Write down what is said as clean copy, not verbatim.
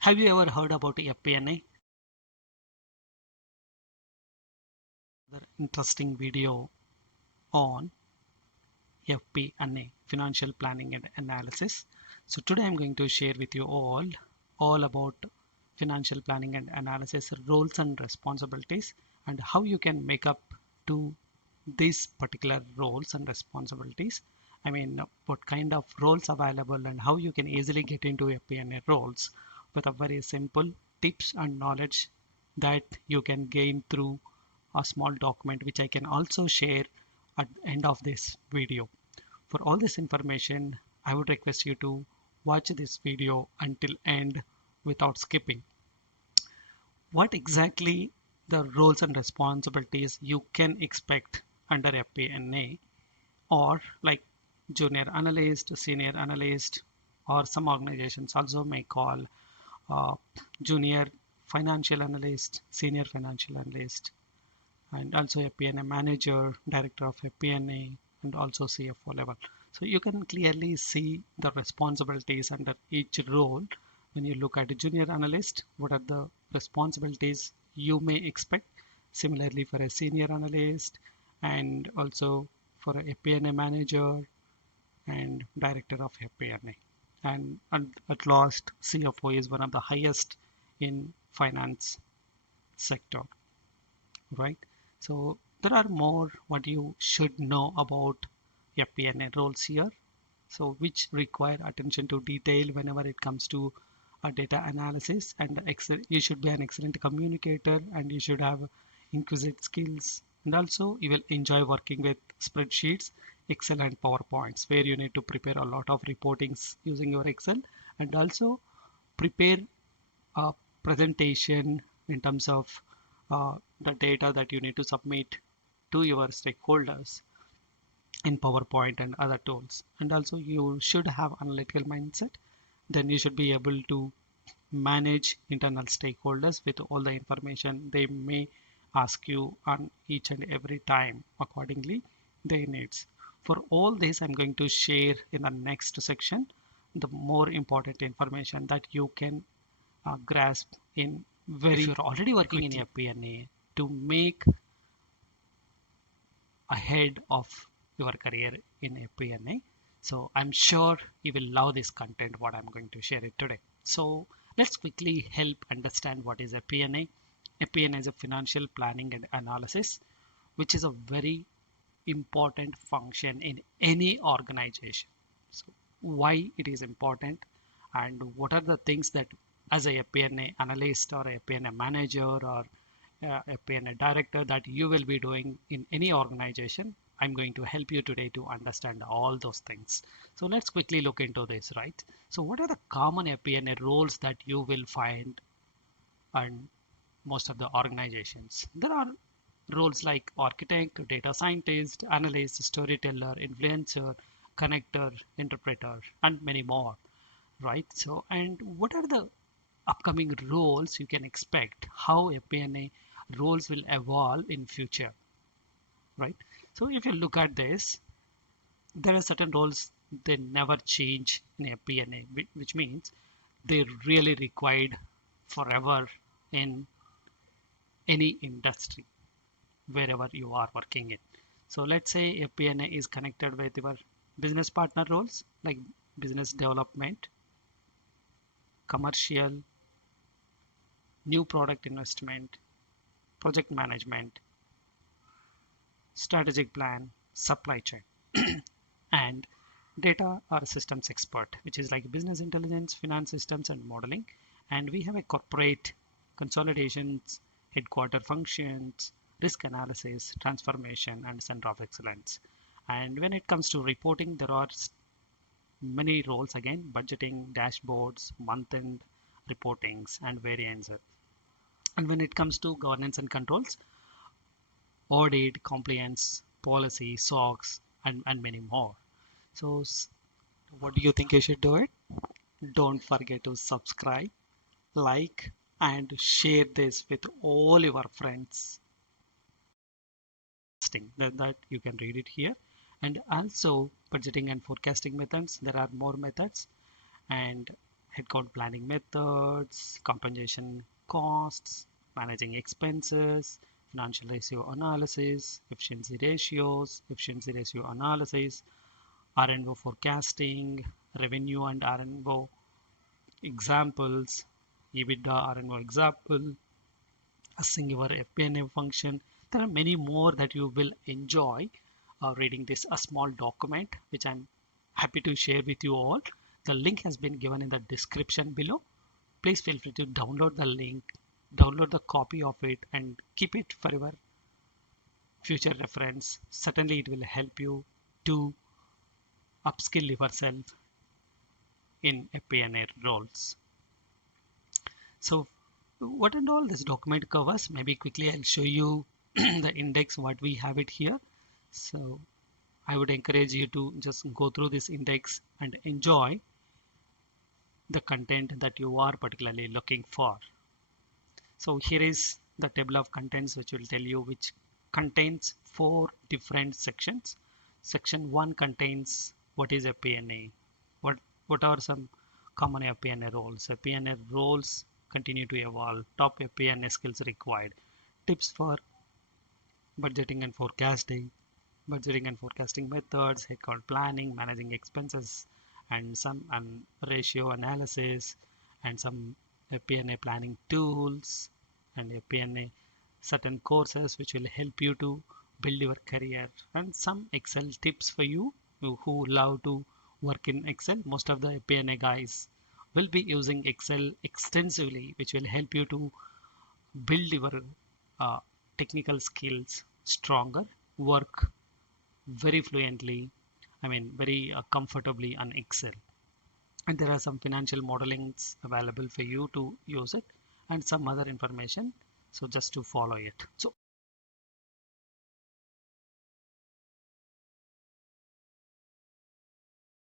Have you ever heard about FP&A? Another interesting video on FP&A, Financial Planning and Analysis. So today I'm going to share with you all about financial planning and analysis, roles and responsibilities, and how you can make up to these particular roles and responsibilities. I mean, what kind of roles available and how you can easily get into FP&A roles with a very simple tips and knowledge that you can gain through a small document, which I can also share at the end of this video. For all this information, I would request you to watch this video until end without skipping. What exactly the roles and responsibilities you can expect under FP&A, or like junior analyst, senior analyst, or some organizations also may call uh, junior financial analyst, senior financial analyst, and also FP&A manager, director of FP&A, and also CFO level. So you can clearly see the responsibilities under each role. When you look at a junior analyst, what are the responsibilities you may expect? Similarly for a senior analyst, and also for a FP&A manager and director of FP&A. And at last, CFO is one of the highest in finance sector, right? So there are more what you should know about FP&A roles here. So which require attention to detail whenever it comes to data analysis, and you should be an excellent communicator, and you should have inquisitive skills, and also you will enjoy working with spreadsheets, Excel and PowerPoints, where you need to prepare a lot of reportings using your Excel, and also prepare a presentation in terms of the data that you need to submit to your stakeholders in PowerPoint and other tools. And also you should have analytical mindset. Then you should be able to manage internal stakeholders with all the information they may ask you on each and every time accordingly their needs. For all this, I'm going to share in the next section the more important information that you can grasp in very. If you're already working quickly in FP&A to make ahead of your career in FP&A, so I'm sure you will love this content what I'm going to share it today. So let's quickly help understand what is FP&A. FP&A is a financial planning and analysis, which is a very important function in any organization. So why it is important, and what are the things that as a FP&A analyst or a FP&A manager or FP&A director that you will be doing in any organization. I'm going to help you today to understand all those things. So let's quickly look into this, right? So what are the common FP&A roles that you will find in most of the organizations? There are roles like architect, data scientist, analyst, storyteller, influencer, connector, interpreter, and many more, right? So, and what are the upcoming roles you can expect? How FP&A roles will evolve in future, right? So if you look at this, there are certain roles they never change in FP&A, which means they're really required forever in any industry wherever you are working in. So let's say FP&A is connected with your business partner roles like business development, commercial, new product investment, project management, strategic plan, supply chain, and data or systems expert, which is like business intelligence, finance systems, and modeling. And we have a corporate consolidations, headquarter functions, risk analysis, transformation, and center of excellence. And when it comes to reporting, there are many roles again: budgeting, dashboards, month-end reportings, and variances. And when it comes to governance and controls, audit, compliance, policy, SOX, and many more. So what do you think you should do it? Don't forget to subscribe, like, and share this with all your friends. That you can read it here. And also budgeting and forecasting methods. There are more methods. And headcount planning methods, compensation costs, managing expenses, financial ratio analysis, efficiency ratio analysis, R&O forecasting, revenue and R&O examples, EBITDA R&O example, assessing your FP&A function. There are many more that you will enjoy reading this a small document which I'm happy to share with you all. The link has been given in the description below. Please feel free to download the link, download the copy of it and keep it for your future reference. Certainly it will help you to upskill yourself in FP&A roles. So what and all this document covers, maybe quickly I'll show you the index what we have it here. So I would encourage you to just go through this index and enjoy the content that you are particularly looking for. So here is the table of contents which will tell you which contains 4 different sections. Section 1 contains what is FP&A, what are some common FP&A roles. FP&A roles continue to evolve. Top FP&A skills required. Tips for budgeting and forecasting methods, headcount planning, managing expenses, and some ratio analysis, and some FP&A planning tools, and FP&A certain courses which will help you to build your career, and some Excel tips for you who love to work in Excel. Most of the FP&A guys will be using Excel extensively, which will help you to build your technical skills stronger, work very fluently, very comfortably on Excel. And there are some financial modelings available for you to use it and some other information. So just to follow it. So